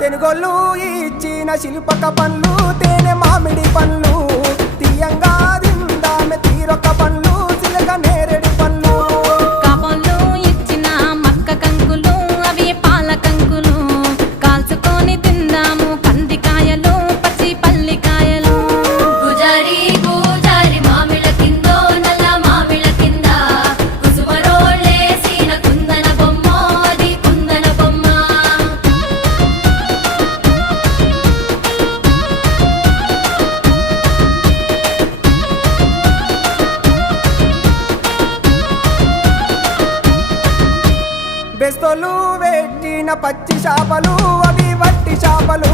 తెనుగోళ్ళు ఇచ్చిన శిల్పక పండ్లు తేనె మామిడి పండ్లు తీయంగా తిందామె తీరొక్క పండ్లు చిలక నేరేడు పండ్లు కాపోళ్ళు ఇచ్చిన మక్క కంకులు అవి పాల కంకులు కాల్చుకొని తిందాము కందికాయలు పచ్చి పల్లికాయలు గుజారి గుజారి మామిళ్ళ కిందో నల్ల మామిళ్ళ కింద కుసుమరోళ్ళేసిన కుందన బొమ్మ అది కుందన బొమ్మ బెస్తోలు పెట్టిన పచ్చి చేపలు అవి వట్టి చేపలు